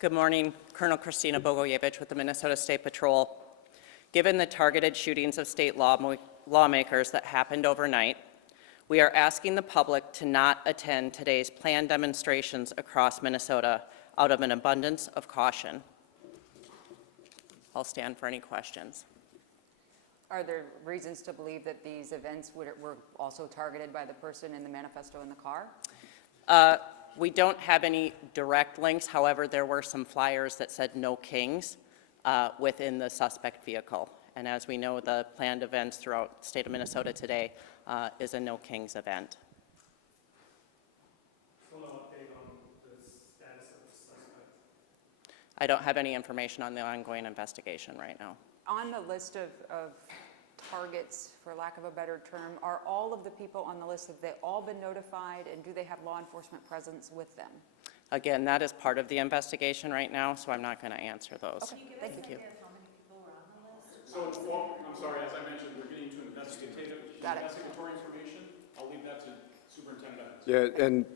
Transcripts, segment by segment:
Good morning, Colonel Christina Bogoyevich with the Minnesota State Patrol. Given the targeted shootings of state lawmakers that happened overnight, we are asking the public to not attend today's planned demonstrations across Minnesota out of an abundance of caution. I'll stand for any questions. Are there reasons to believe that these events were also targeted by the person in the manifesto in the car? We don't have any direct links. However, there were some flyers that said "No Kings" within the suspect vehicle. And as we know, the planned events throughout the state of Minnesota today is a "No Kings" event. Still no update on the status of the suspect? I don't have any information on the ongoing investigation right now. On the list of targets, for lack of a better term, are all of the people on the list, have they all been notified, and do they have law enforcement presence with them? Again, that is part of the investigation right now, so I'm not going to answer those. Okay, thank you. So, well, I'm sorry, as I mentioned, we're getting to investigatory information. I'll leave that to Superintendent Evans. Yeah, and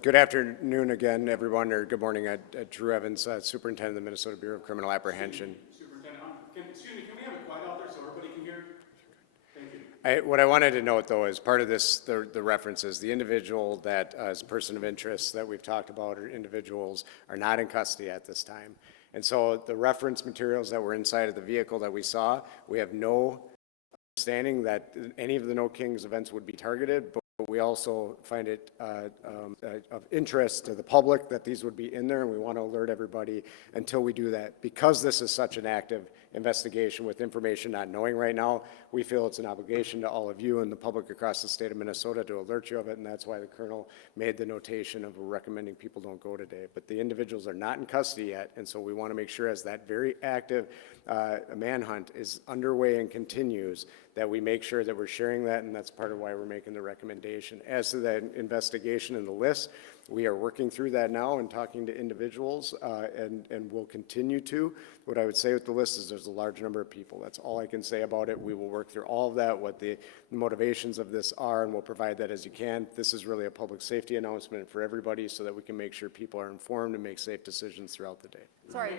good afternoon again, everyone, or good morning. Drew Evans, Superintendent of the Minnesota Bureau of Criminal Apprehension. Superintendent, excuse me, can we have it quiet out there so everybody can hear? Thank you. What I wanted to note, though, is part of this, the references, the individual that is a person of interest that we've talked about, or individuals, are not in custody at this time. And so the reference materials that were inside of the vehicle that we saw, we have no understanding that any of the No Kings events would be targeted, but we also find it of interest to the public that these would be in there, and we want to alert everybody until we do that. Because this is such an active investigation with information not knowing right now, we feel it's an obligation to all of you and the public across the state of Minnesota to alert you of it, and that's why the Colonel made the notation of recommending people don't go today. But the individuals are not in custody yet, and so we want to make sure as that very active manhunt is underway and continues, that we make sure that we're sharing that, and that's part of why we're making the recommendation. As to that investigation and the list, we are working through that now and talking to individuals, and will continue to. What I would say with the list is there's a large number of people. That's all I can say about it. We will work through all of that, what the motivations of this are, and we'll provide that as you can. This is really a public safety announcement for everybody so that we can make sure people are informed and make safe decisions throughout the day. Sorry.